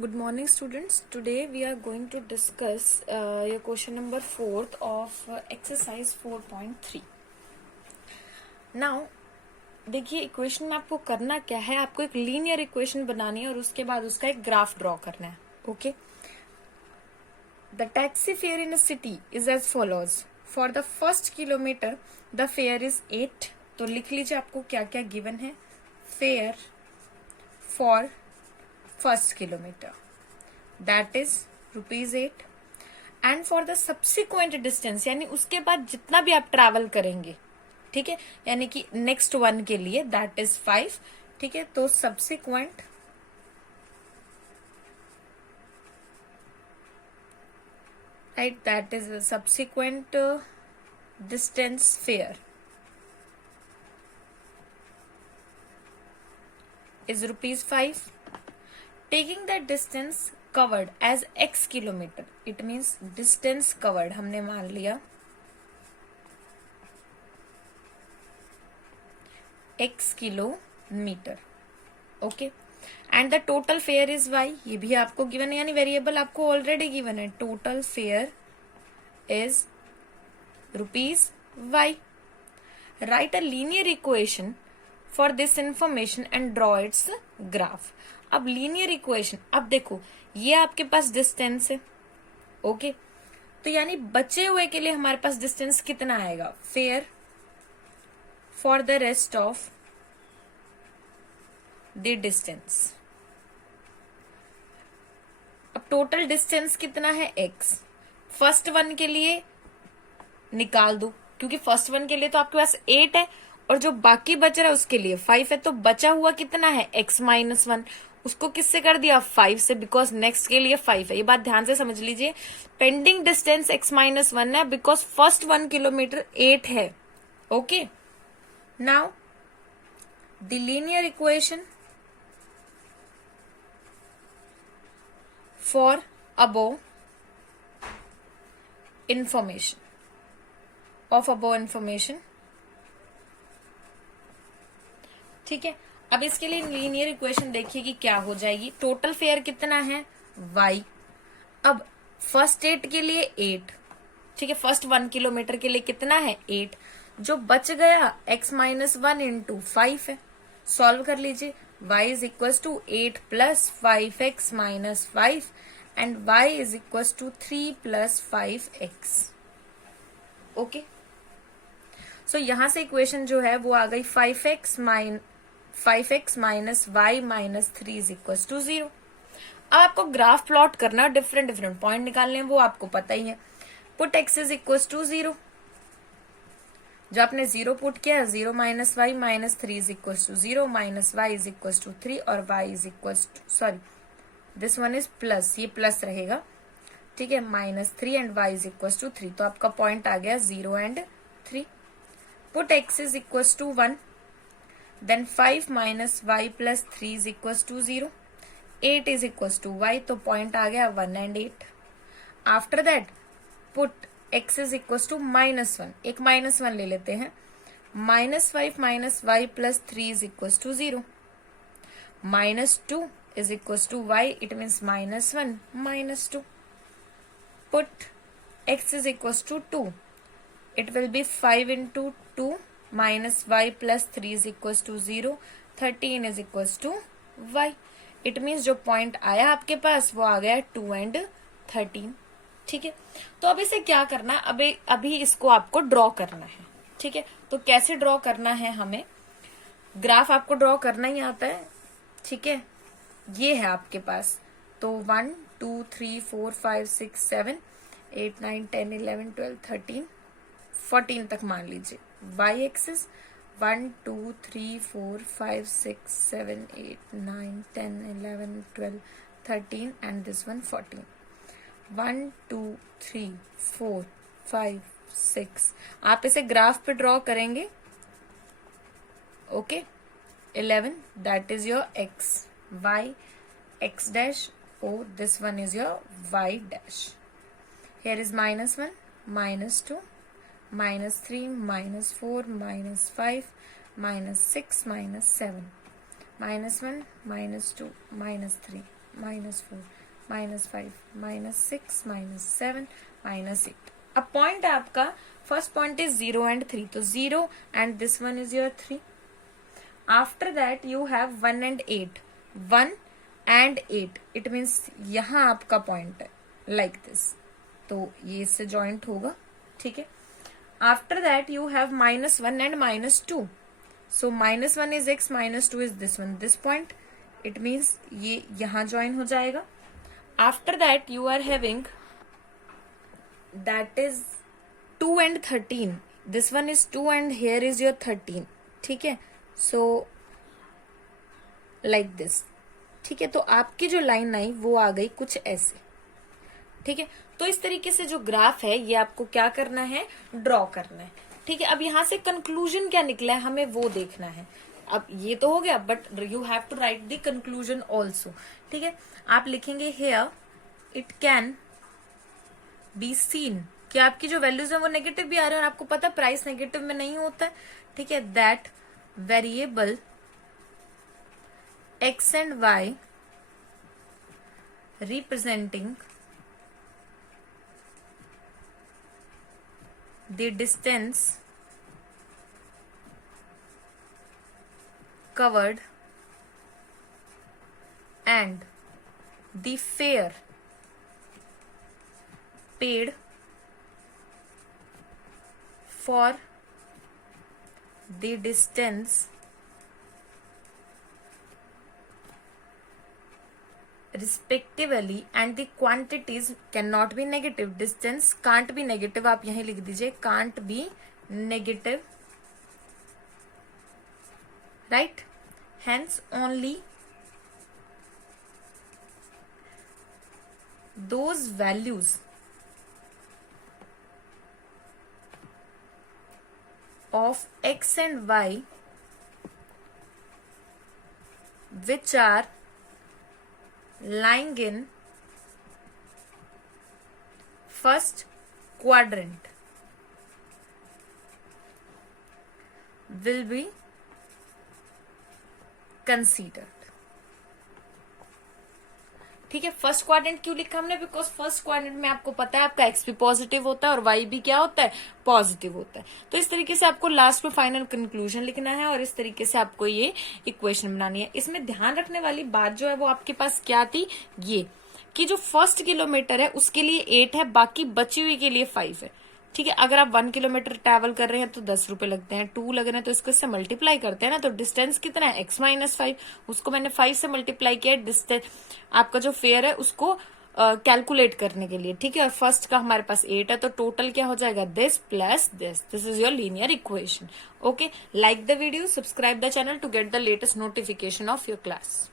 Good morning, students. Today we are going to discuss your question number 4th of exercise 4.3. Now, देखिए equation में आपको करना क्या है, आपको एक लीनियर इक्वेशन बनानी है और उसके बाद उसका एक ग्राफ ड्रॉ करना है. Okay. The taxi fare in a city is as follows. For the first kilometre the fare is 8. तो लिख लीजिए आपको क्या क्या गिवन है. Fare for first kilometer, that is ₹8. and for the subsequent distance, यानी उसके बाद जितना भी आप ट्रैवल करेंगे, ठीक है, यानी कि नेक्स्ट वन के लिए that is 5. ठीक है, तो subsequent right, that is a subsequent distance fare is ₹5. Taking the distance covered as x kilometer, it means distance covered हमने मान लिया x kilometre. Okay. And the total fair is y. ये भी आपको given है, यानी वेरिएबल आपको already given है. Total fair is ₹y. Right a linear equation for this information and draw it's graph. अब लीनियर इक्वेशन, अब देखो ये आपके पास डिस्टेंस है. ओके. तो यानी बचे हुए के लिए हमारे पास डिस्टेंस कितना आएगा. Fair for the rest of the distance. अब टोटल डिस्टेंस कितना है x. फर्स्ट वन के लिए निकाल दो, क्योंकि फर्स्ट वन के लिए तो आपके पास 8 है और जो बाकी बच रहा है उसके लिए 5 है. तो बचा हुआ कितना है x-1. उसको किससे कर दिया 5 से, बिकॉज नेक्स्ट के लिए 5 है. ये बात ध्यान से समझ लीजिए. पेंडिंग डिस्टेंस x-1 है बिकॉज फर्स्ट 1 किलोमीटर 8 है. Okay. Now the linear equation for above information of above information. ठीक है. अब इसके लिए लीनियर इक्वेशन देखिए कि क्या हो जाएगी. टोटल फेयर कितना है y. अब फर्स्ट 8 के लिए 8. ठीक है. फर्स्ट 1 किलोमीटर के लिए कितना है 8. जो बच गया x-1 इंटू 5 है. सॉल्व कर लीजिए. y is equal to 8 plus 5x minus 5 and y is equal to 3 plus 5x. Okay. So यहां से इक्वेशन जो है वो आ गई 5x minus y minus 3 is equal to 0. अब आपको ग्राफ प्लॉट करना, डिफरेंट पॉइंट निकालने हैं, वो आपको पता ही है. Put x is equal to 0. जो आपने 0 पुट किया, 0 minus y minus 3 is equal to 0 minus y is equal to 3 और y is equal to, sorry this one is plus, ये प्लस रहेगा. ठीक है. Minus 3 and y is equal to 3. तो आपका पॉइंट आ गया 0 and 3. Put x is equal to 1. Then 5 minus y plus 3 is equals to 0. 8 is equals to y. तो point आ गया 1 and 8. After that put x is equals to -1. एक -1 ले लेते हैं. -5 minus y plus 3 is equals to 0. -2 is equals to y. It means -1 minus 2. Put x is equals to 2. It will be 5 into 2 minus y plus 3 is equals to 0. 13 is equals to y. It means जो point आया आपके पास वो आ गया 2 and 13. ठीक है. तो अब इसे क्या करना है, अभी इसको आपको ड्रॉ करना है. ठीक है. तो कैसे ड्रॉ करना है, हमें ग्राफ आपको ड्रॉ करना ही आता है. ठीक है. ये है आपके पास. तो 1 2 3 4 5 6 7 8 9 10 11 12 13 14 तक मान लीजिए. y axis 1 2 3 4 5 6 7 8 9 10 11 12 13 and this one 14. 1 2 3 4 5 6. आप इसे ग्राफ पे ड्रॉ करेंगे. Okay. 11 that is your x. y x dash. oh this one is your y dash. Here is -1 -2 -3 -4 -5 -6 -7 -1 -2 -3 -4 -5 -6 -7 -8. अब पॉइंट आपका फर्स्ट पॉइंट इज 0 and 3, तो 0 and this one is your 3. After that you have 1 and 8, 1 and 8. It means यहाँ आपका point है like this, तो ये इससे joint होगा, ठीक है. After that you have -1 and -2. So -1 is x, -2 is this one, this point. It means ये यहाँ ज्वाइन हो जाएगा. After that you are having that is 2 and 13. This one is 2 and here is your 13. ठीक है. So like this. ठीक है. तो आपकी जो लाइन आई वो आ गई कुछ ऐसे. ठीक है. तो इस तरीके से जो ग्राफ है ये आपको क्या करना है, ड्रॉ करना है. ठीक है. अब यहां से कंक्लूजन क्या निकला है हमें वो देखना है. अब ये तो हो गया, but you have to write the conclusion also. ठीक है. आप लिखेंगे here it can be seen कि आपकी जो वैल्यूज है वो नेगेटिव भी आ रहे हैं, और आपको पता है प्राइस नेगेटिव में नहीं होता है. ठीक है. That variable x and y representing the distance covered and the fare paid for the distance respectively and the quantities cannot be negative. Distance can't be negative, आप यहीं लिख दीजिए can't be negative, right? Hence only those values of x and y which are lying in first quadrant will be considered. ठीक है. First quadrant क्यों लिखा हमने, because first quadrant में आपको पता है आपका एक्स भी पॉजिटिव होता है और वाई भी क्या होता है, पॉजिटिव होता है. तो इस तरीके से आपको लास्ट में फाइनल कंक्लूजन लिखना है और इस तरीके से आपको ये इक्वेशन बनानी है. इसमें ध्यान रखने वाली बात जो है वो आपके पास क्या थी, ये कि जो फर्स्ट किलोमीटर है उसके लिए 8 है, बाकी बची हुई के लिए 5 है. ठीक है. अगर आप 1 किलोमीटर ट्रेवल कर रहे हैं तो 10 रुपए लगते हैं, 2 लग रहे हैं तो इसको इससे मल्टीप्लाई करते हैं ना, तो डिस्टेंस कितना है x -5, उसको मैंने 5 से मल्टीप्लाई किया. डिस्टेंस आपका जो फेयर है उसको कैलकुलेट करने के लिए. ठीक है. और फर्स्ट का हमारे पास 8 है, तो टोटल क्या हो जाएगा, this plus this. This is your linear equation. Okay. Like the video, subscribe the channel to get the latest notification of your class.